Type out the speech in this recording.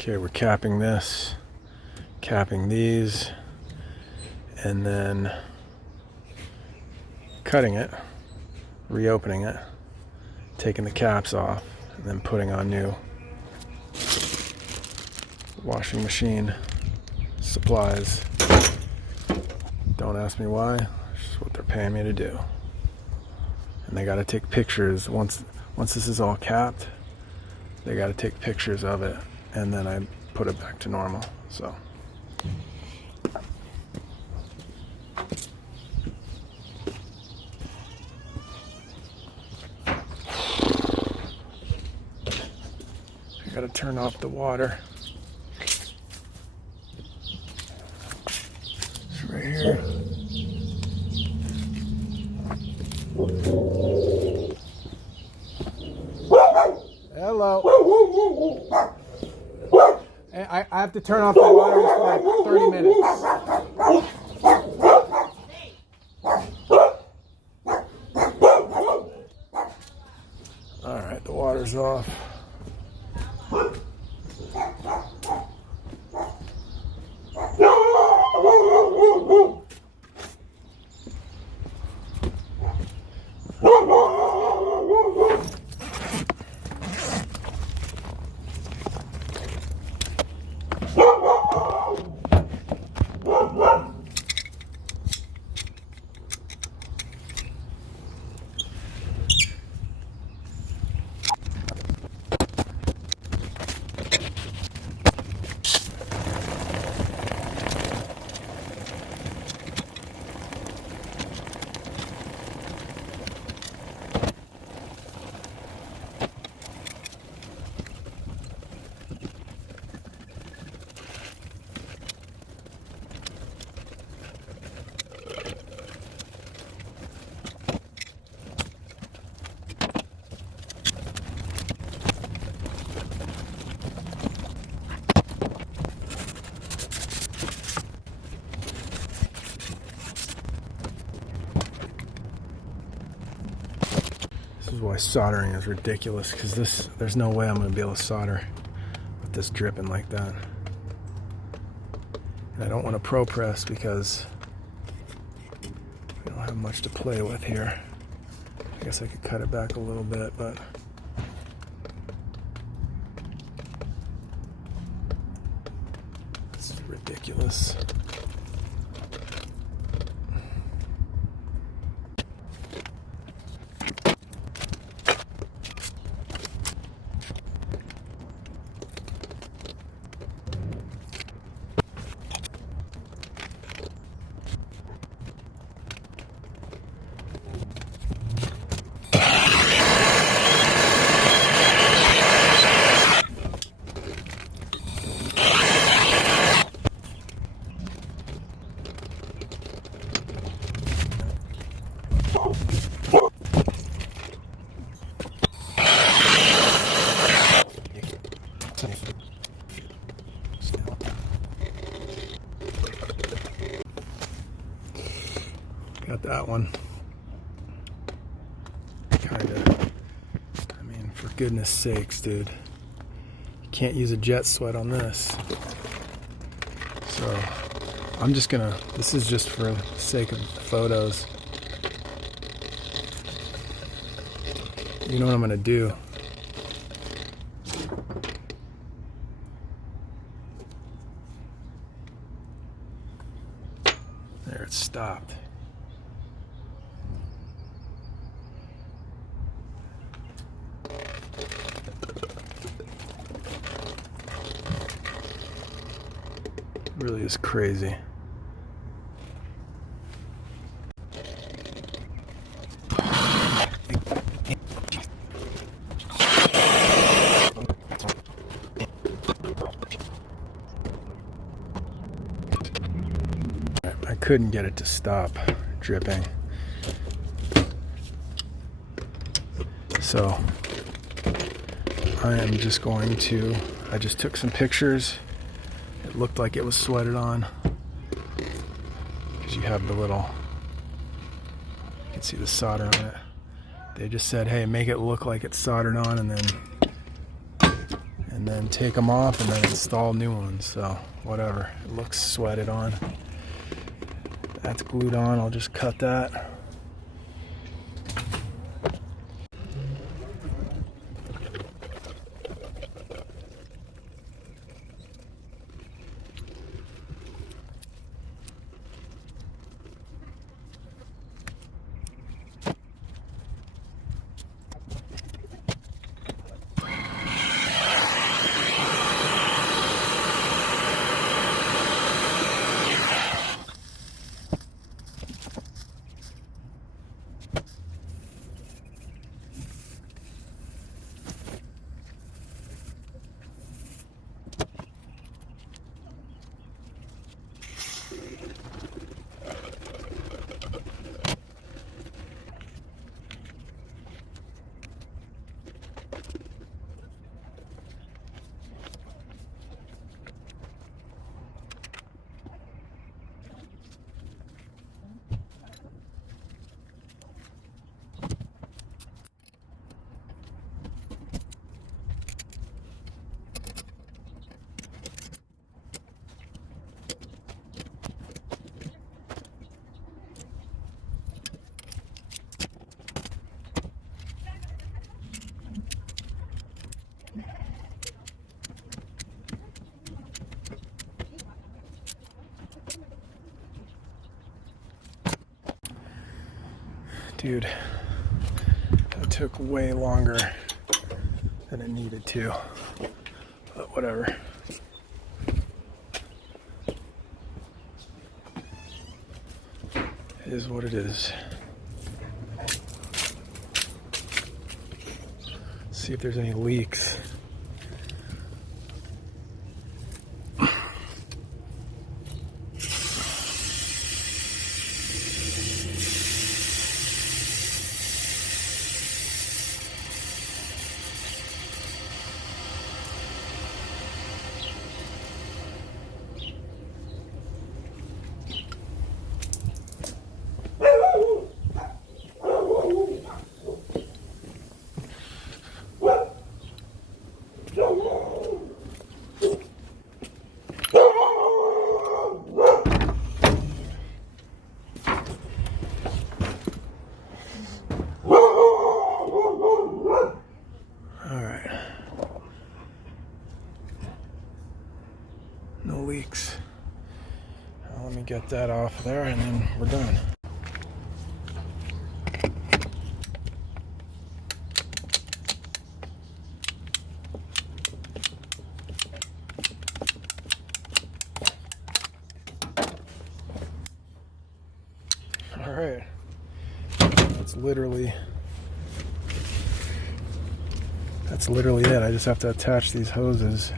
Okay, we're capping this, capping these, and then cutting it, reopening it, taking the caps off, and then putting on new washing machine supplies. Don't ask me why, it's just what they're paying me to do. And they got to take pictures once this is all capped. They got to take pictures of it, and then I put it back to normal. So I got to turn off the water. It's right here. Hello. I have to turn off the water for like 30 minutes. Alright, the water's off. This is why soldering is ridiculous, because there's no way I'm going to be able to solder with this dripping like that. And I don't want to pro press because we don't have much to play with here. I guess I could cut it back a little bit, but this is ridiculous. Got that one. Kinda. I mean, for goodness sakes, dude. You can't use a jet sweat on this. So, I'm just gonna, this is just for the sake of photos. You know what I'm gonna do? There, it stopped. Really is crazy. I couldn't get it to stop dripping. So I am just going to, I just took some pictures. It looked like it was sweated on, because you have the little, you can see the solder on it. They just said, hey, make it look like it's soldered on, and and then take them off and then install new ones. So whatever, it looks sweated on. That's glued on. I'll just cut that. Dude, that took way longer than it needed to, but whatever. It is what it is. See if there's any leaks. No leaks. Well, let me get that off there and then we're done. All right. That's literally it. I just have to attach these hoses